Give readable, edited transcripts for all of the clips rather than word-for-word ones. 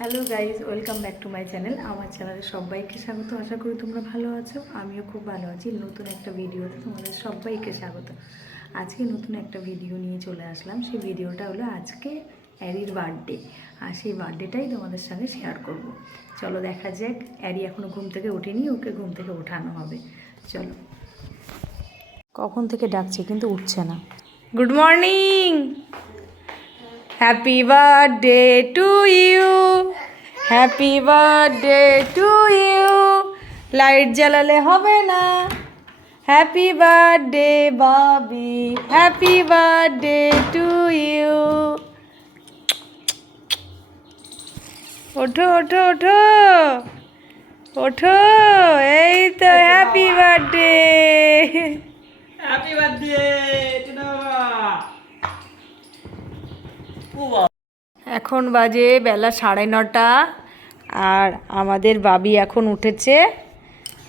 Hello guys, welcome back to my channel. আমার চ্যানেলে সবাইকে স্বাগত। আশা করি তোমরা ভালো আছো, আমিও খুব ভালো আছি। নতুন একটা ভিডিওতে তোমাদের সবাইকে স্বাগত। আজকে নতুন একটা ভিডিও নিয়ে চলে আসলাম। সেই ভিডিওটা হলো আজকে অ্যারির বার্থডে, আর সেই বার্থডেটাই তোমাদের সঙ্গে শেয়ার করব। চলো দেখা যাক। অ্যারি এখনও ঘুম থেকে ওঠেনি, ওকে ঘুম থেকে ওঠানো হবে। চলো। কখন থেকে ডাকছে কিন্তু উঠছে না। Good morning, happy birthday to you, happy birthday to you. Light জ্বালালে হবে না। Happy birthday Babi, happy birthday to you. ওঠো ওঠো ওঠো ওঠো, এই তো হ্যাপি বার্থডে। হ্যাপি বার্থডে এখন বাজে বেলা 9:30, আর আমাদের বাবি এখন উঠেছে।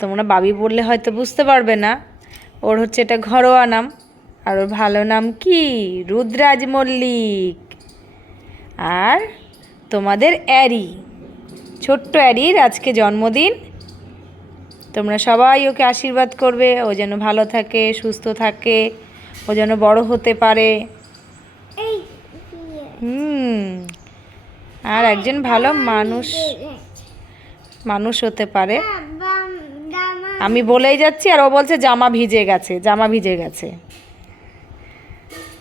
তোমরা বাবি বললে হয়তো বুঝতে পারবে না, ওর হচ্ছে এটা ঘরোয়া নাম, আর ওর ভালো নাম কি? রুদ্রাজ মল্লিক। আর তোমাদের অ্যারি, ছোট্ট অ্যারির আজকে জন্মদিন। তোমরা সবাই ওকে আশীর্বাদ করবে, ও যেন ভালো থাকে, সুস্থ থাকে, ও যেন বড় হতে পারে। আর একজন ভালো মানুষ হতে পারে। আমি বলেই যাচ্ছি আর ও বলছে জামা ভিজে গেছে, জামা ভিজে গেছে।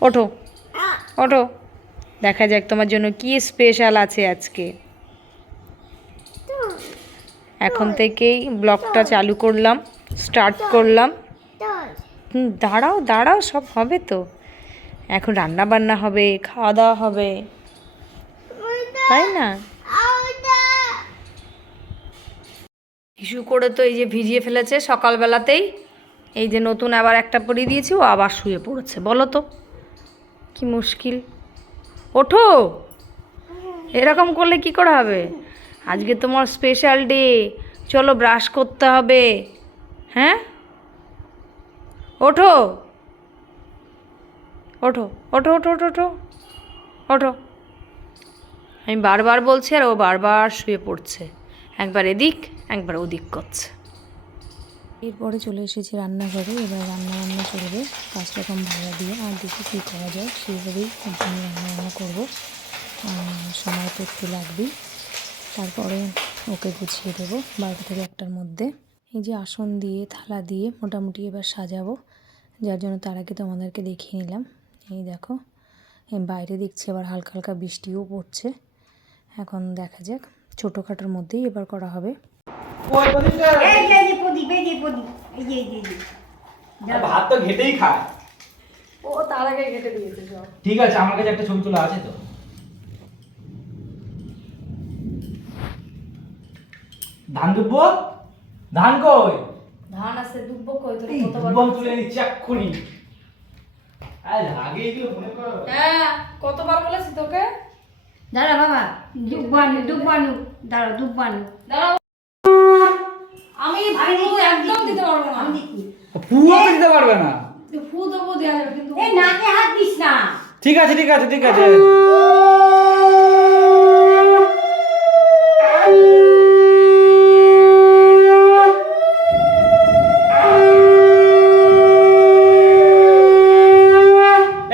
ওঠো ওঠো, দেখা যাক তোমার জন্য কি স্পেশাল আছে আজকে। এখন থেকেই ব্লগটা চালু করলাম, স্টার্ট করলাম। দাঁড়াও দাঁড়াও, সব হবে তো। এখন রান্না বান্না হবে, খাওয়া দাওয়া হবে, তাই না? ইস্যু করে তো এই যে ভিজিয়ে ফেলেছে সকালবেলাতেই। এই যে নতুন আবার একটা পরিয়ে দিয়েছি, ও আবার শুয়ে পড়েছে। বলো তো কি মুশকিল। ওঠো, এরকম করলে কি করে হবে? আজকে তোমার স্পেশাল ডে, চলো ব্রাশ করতে হবে। হ্যাঁ, ওঠো ওঠো ওঠো ওঠো ওঠো ওঠো ওঠো। আমি বারবার বলছি আর ও বারবার শুয়ে পড়ছে, একবার এদিক একবার ওদিক করছে। এরপরে চলে এসেছি রান্নাঘরে। এবার রান্না করবে 5 রকম ভাজা দিয়ে, আর দেখি কী করা যায় সেইভাবেই আমি রান্না করবো। সময় তো একটু লাগবেই। তারপরে ওকে গুছিয়ে দেবো 12টা থেকে 1টার মধ্যে। এই যে আসন দিয়ে থালা দিয়ে মোটামুটি এবার সাজাবো, যার জন্য তার আগে তোমাদেরকে দেখিয়ে নিলাম। এই দেখো, বাইরে দেখছি আবার হালকা হালকা বৃষ্টিও পড়ছে। এখন দেখা যাক, ছোটোখাটোর মধ্যেই এবার করা হবে। ভাত তো ঘেটেই খায়। ও তার আগে ঘেটে দিয়েছে সব। ঠিক আছে, আমার কাছে একটা ছবি তোলা আছে তো। ধান দুব্বো, ধান কই? ধান আছে, দুব্বো কই? তোর এই কতবার দুব্বো তুলে নিচ্ছি এক্ষুনি। আরে আগে এগুলো মনে করো। হ্যাঁ, কতবার বলেছি তোকে? দাঁড়া বাবা, ডুববানু দাঁড়া, ডুববানু দাঁড়াও, আমি ফু একদম দিতে পারবো না। আমি দেখি। ফুও তো দিতে পারবে না। ফু দেবো, দেওয়া যাবে কিন্তু। এই নাকে হাত দিস না। ঠিক আছে ঠিক আছে ঠিক আছে।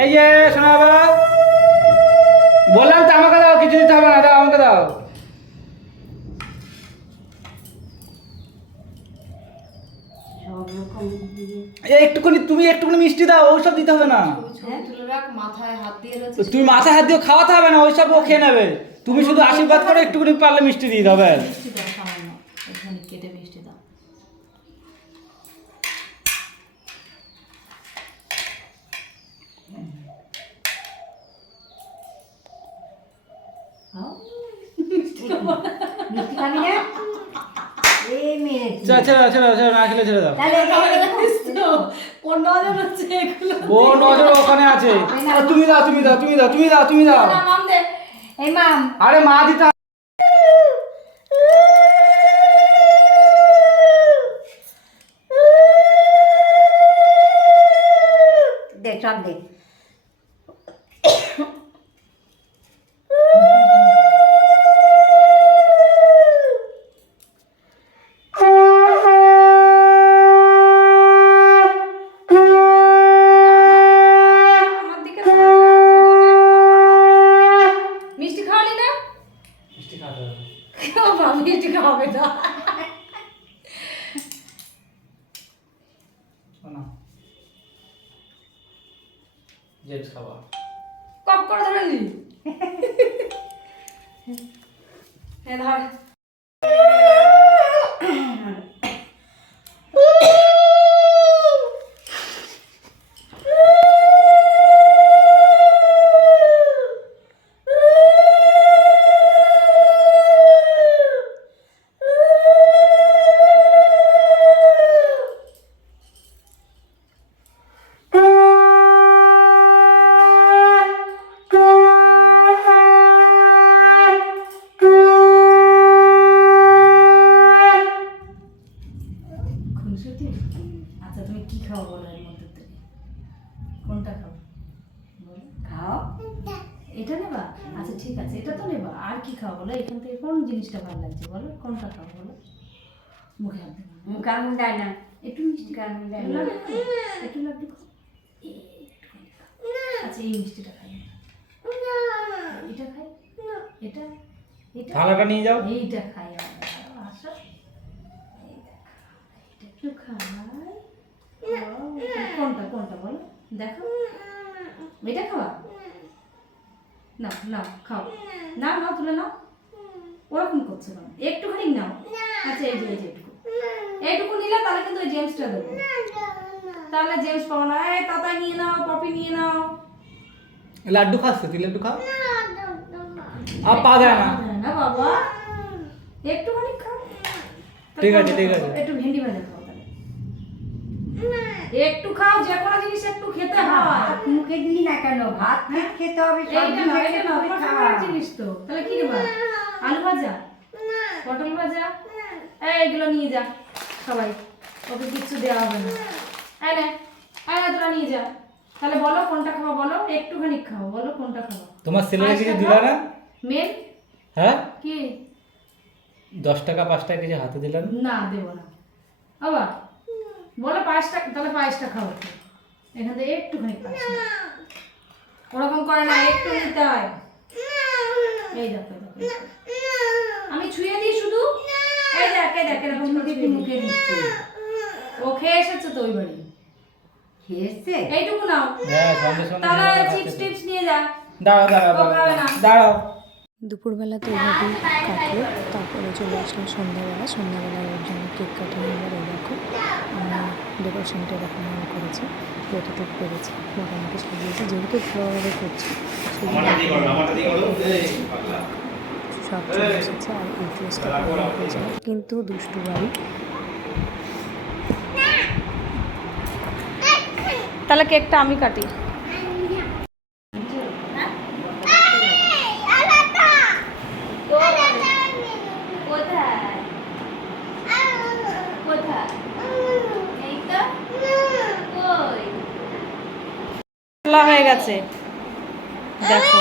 এই যে শোনা বাবা, বললাম তো আমাকে দাও, কিছু দিতে হবে না, দাও আমাকে দাও। সব রকম দিয়ে এই একটুখানি, তুমি একটুখানি মিষ্টি দাও, ওইসব দিতে হবে না। ছবি তুলে রাখ, মাথায় হাত দিয়ে রয়েছে। তো তুমি মাথায় হাত দিয়ে খাওয়াতে হবে না, ওইসব ও খেয়ে নেবে। তুমি শুধু আশীর্বাদ করে একটুখানি পারলে মিষ্টি দিয়ে দেবে। মিষ্টি দাও সামান্য, এখানে কেটে মিষ্টি দাও। মিষ্টি খাবি না? এই মেরেছি। ছেড়ে ছেড়ে ছেড়ে, না খেলে ছেড়ে দাও। তাহলে কোন নজর হচ্ছে এগুলো? ও নজর ওখানে আছে। তুমি দাও তুমি দাও তুমি দাও তুমি দাও তুমি দাও। না, মাম দে। এই মাম, আরে মা দিতে হবে। দে সব দে। মিষ্টি খাবে না। জেমস খাওয়া কপ করে ধরে নি ধর খুনসুটি। আচ্ছা তুমি কি খাও বলো এর মধ্যে থেকে কোনটা খাও বলো। খাও এটা নেবা, আচ্ছা ঠিক আছে এটা তো নেবা, আর কি খাও বলো, এখান থেকে কোন জিনিসটা ভালো লাগছে বলো, কোনটা খাও বলো। মুখে হাত দেবো, মুখ আঙুল দেয় না। একটু মিষ্টি আঙুল দেয় একটু না। লাড্ডু খাও, একটু লাড্ডু খাও, একটুখানি খাও। আচ্ছা এই মিষ্টিটা খাই, এটা খাই, এটা এটা থালাটা নিয়ে যাও। এইটা খাই আমরা, আসো এই দেখো, এটা একটু খাই। কোনটা কোনটা বলো দেখো, এটা খাওয়া না না খাও না, নাও তুলে নাও, ওরকম করছে কেন, একটুখানি নাও। আচ্ছা এই যে এইটুকু, এইটুকু নিলে তাহলে কিন্তু ওই জেমসটা দেবো, তাহলে জেমস পাবো না। এই তাতা নিয়ে নাও, পপি নিয়ে নাও। লাড্ডু খাচ্ছে, তুই লাড্ডু খাও। আর পা দেয় না। না বাবা একটুখানি খাও। ঠিক আছে, ঠিক আছে। একটু ভেন্ডি ভাজা খাও তাহলে, একটু খাও, যে কোনো জিনিস একটু খেতে হয়। ভাত মুখে দিলি না কেন? ভাত খেতে হবে, সব এইটা না এটা না তোমার খাওয়া। ফেভারিট জিনিস তো, তাহলে কি দেবা? আলু ভাজা, পটল ভাজা, এইগুলো নিয়ে যা সবাই, ওকে কিচ্ছু দেওয়া হবে না। এই নে তোরা নিয়ে যা। তাহলে বলো কোনটা খাবো বলো, একটুখানি খাও, বলো কোনটা খাবো। তোমার ছেলেরা কিছু দিলা না? মেন হ্যাঁ, কি 10 টাকা 5 টাকা কিছু হাতে দিলা না? না দেবো না বাবা, বলো পায়েসটা, তাহলে পায়েসটা খাবো এখান থেকে একটুখানি পায়েস নাও। ওরকম করে না, একটু নিতে হয়। এই দেখো এই দেখো, এই দেখো। আমি ছুঁয়ে দিই শুধু, এই দেখ এই দেখ এরকম করে ছুঁয়ে দিই। মুখে দিচ্ছে। ও খেয়ে এসেছে তো ওই বাড়ি, খেয়েছে? এইটুকু নাও। হ্যাঁ, সঙ্গে সঙ্গে তাহলে নিয়ে চিপস যাও। টিপস নিয়ে যা। দাঁড়াও দাঁড়াও ও খাবে না। দাঁড়াও। দুপুরবেলা তো এভাবেই কাটলো, তারপরে চলে আসলাম সন্ধ্যাবেলা। সন্ধ্যাবেলায় ওর জন্য কেক কাটিং এবার এই দেখো ডেকোরেশনটা এরকম করেছে, যতটুকু পেরেছে মোটামুটি সাজিয়েছে, যেহেতু ফ্লোরে করছে সব চলে এসেছে। আর এই ড্রেসটা হয়েছে কিন্তু দুষ্টু বাড়ি। তাহলে কেকটা আমি কাটি। খোলা হয়ে গেছে দেখো।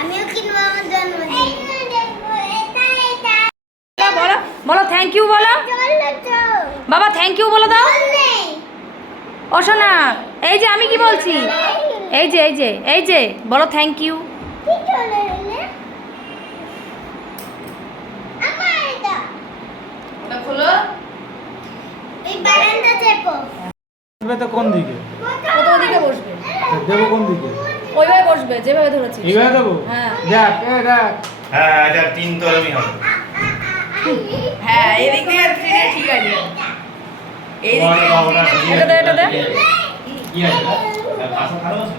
আমিও কিনবো আমার জন্মদিন। বলো বলো থ্যাংক ইউ বলো বাবা, থ্যাংক ইউ বলে দাও। ও শোনা, এই যে আমি কি বলছি, এই যে এই যে এই যে বলো থ্যাংক ইউ। ওটা খোলো। এই বারান্দা চেপো। দেবে তো কোন দিকে? ও তো ওদিকে বসবে, দেবো কোন দিকে? ওইভাবে বসবে যেভাবে ধরেছি। এইভাবে দেবো? হ্যাঁ দেখ এই দেখ। হ্যাঁ, এটা 3 তরমি হবে। হ্যাঁ এদিক দিয়ে ঠিক আছে। এই তোমার বাবাটা এটা দে, এটা দে। কি আছে? আসো ভালো আছে?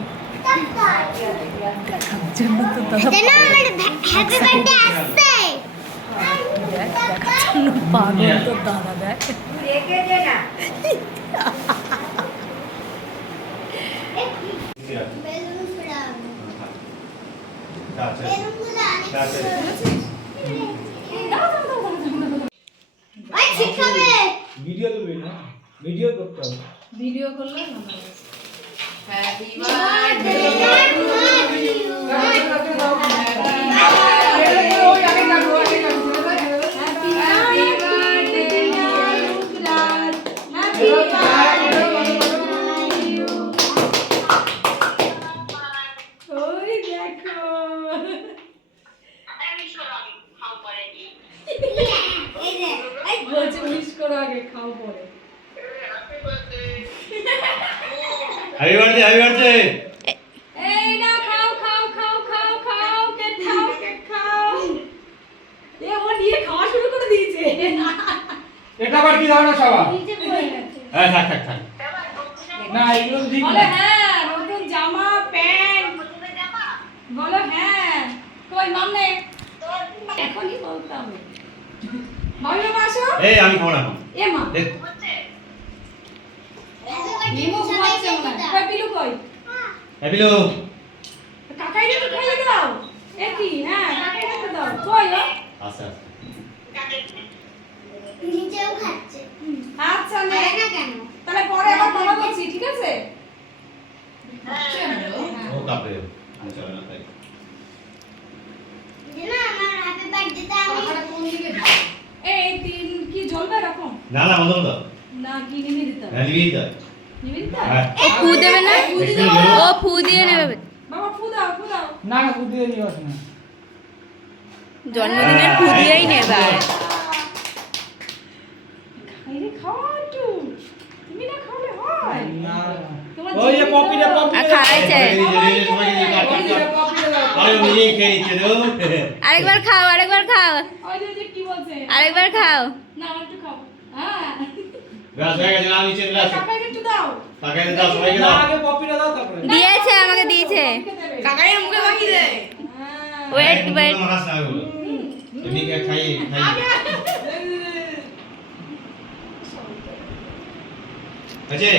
জন্য তো দাদা যেন আমার হ্যাপি বার্থডে আসছে। দেখার জন্য পাগল তো দাদা, দেখ রেখে দে না। বেলুন ফুলাবো। আচ্ছা। বেলুনগুলো অনেক আচ্ছা। ওই ঠিক হবে। ভিডিও করবি না? ভিডিও করতে হবে। ভিডিও করলে happy Happy birthday to you. এই যে বলছে উইশ করো আগে, খাও পরে। হ্যাপি বার্থডে হ্যাপি বার্থডে এই না, খাও খাও খাও খাও খাও, কেক খাও কেক খাও। এ ও নিয়ে খাওয়া শুরু করে দিয়েছে। এটা আবার কি ধরনের স্বভাব? হ্যাঁ থাক থাক থাক না এগুলো তো ঠিক বলে না। হ্যাঁ, নতুন জামা প্যান্ট। বলো হ্যাঁ, কই মামনে? এখনই বলতে হবে। ভাবি মা আসো। এই আমি খাবো না এখন এ মা, দেখ নিমো ঘুমাচ্ছে মনে হয়। কই পিলু কই? হ্যাপি লো কাকাই রে তো খাইয়ে দাও। এ কি? হ্যাঁ, কাকাই রে তো দাও। কই ও? আচ্ছা নিজেও খাচ্ছে আচ্ছা নে। না কেন তাহলে পরে আবার বাবা বলছি, ঠিক আছে? ও কাপড়ে আমি চলে না তাই যে না আমার হ্যাপি বার্থডেতে আমি এই তিন কি জ্বলবে এরকম? না না বন্ধ বন্ধ না কি নিয়ে দিতে হবে? হ্যাঁ নিবি তো নিবি দিতে হ্যাঁ হবে? ও ফু দেবে না? ফু দিতে হবে। ও ফু দিয়ে নেবে। বাবা ফু দাও, ফু দাও। না না বুদ্ধি দিয়ে নিও না। জন্মদিনের ফু দিয়েই নেবে। খাই রে, খাও একটু। তুমি না খাওয়ালে হয়? না তোমার ওই যে জিভে পপিটা দাও। পপিটা খাইছে। আমি নিজেই খেয়ে নিচ্ছে দেবো আরেকবার খাও, আরেকবার খাও, ওই যে কি বলছে? আরেকবার খাও। না আর একটু খাও। হ্যাঁ। গ্লাস হয়ে গেছে না নিচে গ্লাস কাকাই একটু দাও। তাকাই দাও সবাইকে না দাও আগে পপিটা দাও তারপরে। দিয়েছে, আমাকে দিয়েছে। কাকাই মুখে মাখিয়ে দে। হ্যাঁ। Wait wait. মাখাস না ওগুলো এমনি খাই খাই আছে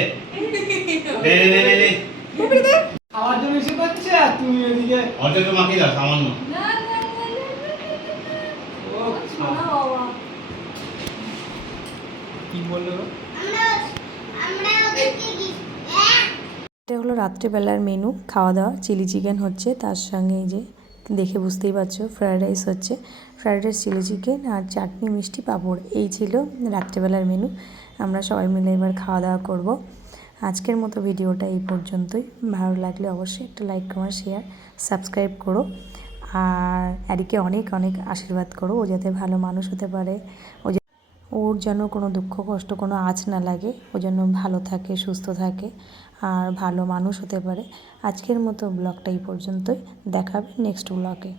দে দে দে দে আমার জন্য এসে করছে আর তুমি এদিকে অর্ধেক তো মাখিয়ে দাও সামান্য না না না ও না বাবা। কি বললো গো? আমরা ওদেরকে এটা হলো রাত্রিবেলার মেনু, খাওয়া দাওয়া। চিলি চিকেন হচ্ছে, তার সঙ্গে এই যে দেখে বুঝতেই পারছো ফ্রায়েড রাইস হচ্ছে। ফ্রায়েড রাইস, চিলি চিকেন আর চাটনি, মিষ্টি, পাঁপড়, এই ছিল রাত্রিবেলার মেনু। আমরা সবাই মিলে এবার খাওয়া দাওয়া করব। আজকের মতো ভিডিওটা এই পর্যন্তই। ভালো লাগলে অবশ্যই একটা লাইক, কমেন্ট, শেয়ার, সাবস্ক্রাইব করো। আর অ্যারিকে অনেক অনেক আশীর্বাদ করো, ও যাতে ভালো মানুষ হতে পারে, ওর যেন কোনো দুঃখ কষ্ট কোনো আঁচ না লাগে, ও যেন ভালো থাকে, সুস্থ থাকে আর ভালো মানুষ হতে পারে। আজকের মতো ব্লগটা এই পর্যন্তই। দেখা হবে নেক্সট ব্লগে।